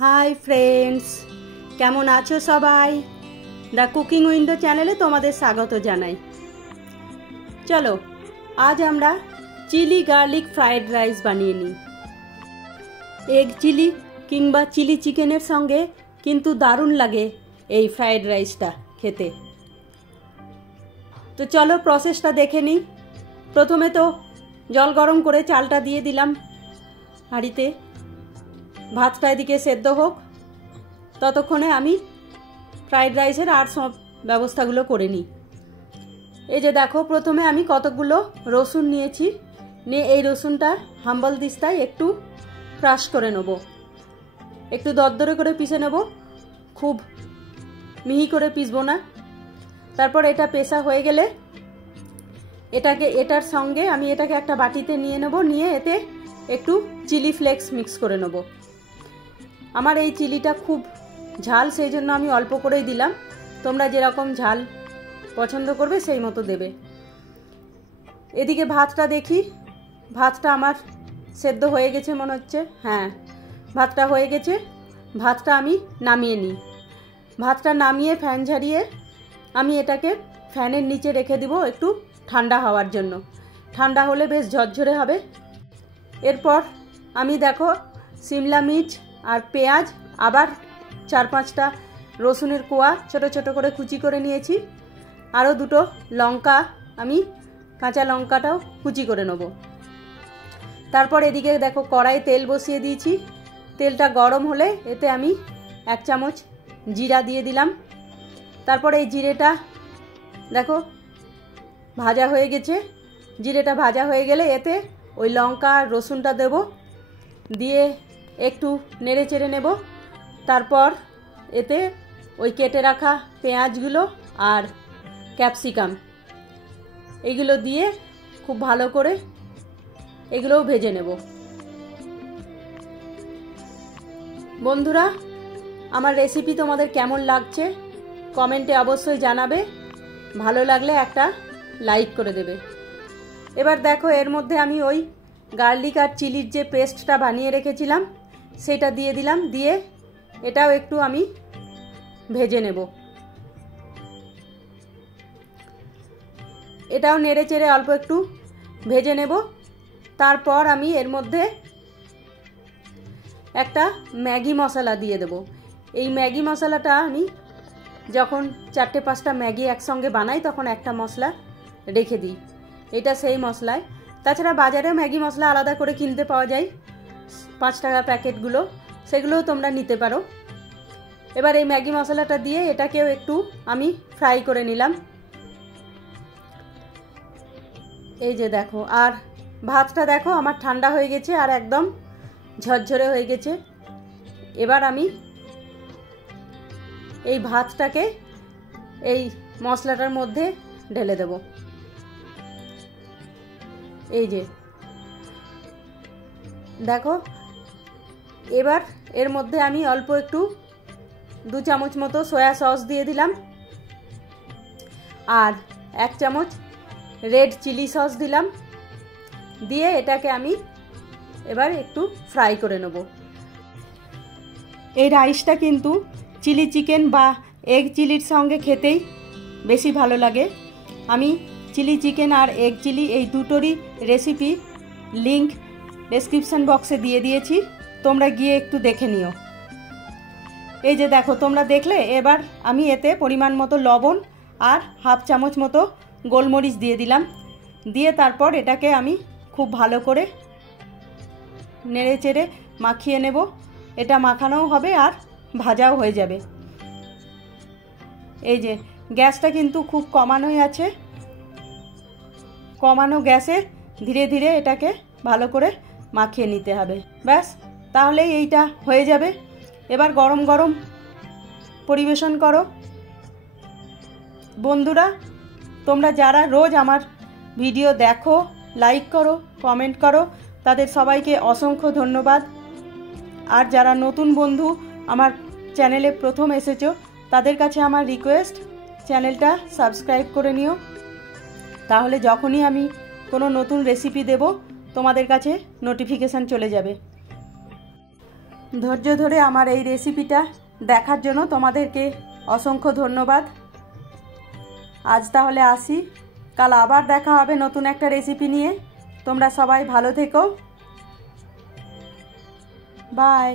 Hi friends केमन आछो सबाई the cooking window चैनेले तोमादेर स्वागत जानाई। चलो आज आमरा चिली गार्लिक फ्राइड राइस बानिये निई। एग चिली किंबा चिली चिकेनेर संगे किन्तु दारुण लागे एई फ्राइड राइसटा खेते। तो चलो प्रसेसटा देखे निई। प्रथमे तो जल गरम करे चालटा दिए दिलाम हाঁড়িতে। भातटा एदिके सेদ্ধ होक, ततक्षणे आमी फ्राइड राइसेर आर सब व्यवस्थागुलो करे निई। এই যে দেখো প্রথমে আমি কতগুলো রসুন নিয়েছি, নিয়ে এই রসুনটা হাম্বল দিস্তায় একটু ক্রাশ করে নেব, একটু দরদরে করে পিষে নেব, খুব মিহি করে পিষবো না। তারপর এটা পেষা হয়ে গেলে এটার সঙ্গে আমি এটাকে একটা বাটিতে নিয়ে নেব, নিয়ে এতে একটু চিলি ফ্লেক্স মিক্স করে নেব। আমার এই চিলিটা খুব ঝাল, সেই জন্য আমি অল্প করেই দিলাম, তোমরা যেরকম ঝাল পছন্দ করবে সেই মতো দেবে। এদিকে ভাতটা দেখি, ভাতটা আমার সেদ্ধ হয়ে গেছে মনে হচ্ছে। হ্যাঁ, ভাতটা হয়ে গেছে। ভাতটা আমি নামিয়ে নিই। ভাতটা নামিয়ে ফ্যান ঝাড়িয়ে আমি এটাকে ফ্যানের নিচে রেখে দিব একটু ঠান্ডা হওয়ার জন্য। ঠান্ডা হলে বেশ ঝরঝরে হবে। এরপর আমি দেখো সিমলা মির্চ আর পেঁয়াজ, আবার 4-5টা রসুনের কোয়া ছোট ছোট করে কুচি করে নিয়েছি। আরও 2টো লঙ্কা, আমি কাঁচা লঙ্কাটাও কুচি করে নেব। তারপর এদিকে দেখো কড়াই তেল বসিয়ে দিয়েছি। তেলটা গরম হলে এতে আমি 1 চামচ জিরা দিয়ে দিলাম। তারপর এই জিরেটা দেখো ভাজা হয়ে গেছে। জিরেটা ভাজা হয়ে গেলে এতে ওই লঙ্কা আর রসুনটা দেব, দিয়ে একটু নেড়ে চেড়ে নেব। তারপর এতে ওই কেটে রাখা পেঁয়াজগুলো আর ক্যাপসিকাম এগুলো দিয়ে খুব ভালো করে এগুলোও ভেজে নেব। বন্ধুরা, আমার রেসিপি তোমাদের কেমন লাগছে কমেন্টে অবশ্যই জানাবে। ভালো লাগলে একটা লাইক করে দেবে। এবার দেখো এর মধ্যে আমি ওই গার্লিক আর চিলির যে পেস্টটা বানিয়ে রেখেছিলাম সেটা দিয়ে দিলাম, দিয়ে এটাও একটু আমি ভেজে নেব। এটাও নেড়ে চেড়ে অল্প একটু ভেজে নেব। তারপর আমি এর মধ্যে একটা ম্যাগি মশলা দিয়ে দেব। এই ম্যাগি মশলাটা আমি যখন 4-5টা ম্যাগি একসঙ্গে বানাই তখন একটা মশলা রেখে দিই, এটা সেই মশলায়। তাছাড়া বাজারে ম্যাগি মশলা আলাদা করে কিনতে পাওয়া যায়, 5 টাকার প্যাকেটগুলো, সেগুলোও তোমরা নিতে পারো। এবার এই ম্যাগি মশলাটা দিয়ে এটাকেও একটু আমি ফ্রাই করে নিলাম। এই যে দেখো, আর ভাতটা দেখো আমার ঠান্ডা হয়ে গেছে আর একদম ঝরঝরে হয়ে গেছে। এবার আমি এই ভাতটাকে এই মশলাটার মধ্যে ঢেলে দেব। এই যে দেখো, এবার এর মধ্যে আমি অল্প একটু 2 চামচ মতো সয়া সস দিয়ে দিলাম, আর 1 চামচ রেড চিলি সস দিলাম, দিয়ে এটাকে আমি এবার একটু ফ্রাই করে নেব। এই রাইসটা কিন্তু চিলি চিকেন বা এগ চিলির সঙ্গে খেতেই বেশি ভালো লাগে। আমি চিলি চিকেন আর এগ চিলি এই দুটোরই রেসিপি লিংক ডেসক্রিপশন বক্সে দিয়ে দিয়েছি, তোমরা গিয়ে একটু দেখে নিও। এই যে দেখো তোমরা দেখলে, এবার আমি এতে পরিমাণ মতো লবণ আর 1/2 চামচ মতো গোলমরিচ দিয়ে দিলাম, দিয়ে তারপর এটাকে আমি খুব ভালো করে নেড়ে চেড়ে মাখিয়ে নেব। এটা মাখানোও হবে আর ভাজাও হয়ে যাবে। এই যে গ্যাসটা কিন্তু খুব কমানোই আছে, কমানো গ্যাসে ধীরে ধীরে এটাকে ভালো করে মাখিয়ে নিতে হবে। ব্যাস, তাহলেই এইটা হয়ে যাবে। এবার গরম গরম পরিবেশন করো। বন্ধুরা, তোমরা যারা রোজ আমার ভিডিও দেখো, লাইক করো, কমেন্ট করো, তাদের সবাইকে অসংখ্য ধন্যবাদ। আর যারা নতুন বন্ধু আমার চ্যানেলে প্রথম এসেছো তাদের কাছে আমার রিকোয়েস্ট, চ্যানেলটা সাবস্ক্রাইব করে নিও, তাহলে যখনই আমি কোনো নতুন রেসিপি দেব তোমাদের কাছে নোটিফিকেশান চলে যাবে। ধৈর্য ধরে আমার এই রেসিপিটা দেখার জন্য তোমাদেরকে অসংখ্য ধন্যবাদ। আজ তাহলে আসি, কাল আবার দেখা হবে নতুন একটা রেসিপি নিয়ে। তোমরা সবাই ভালো থেকো, বাই।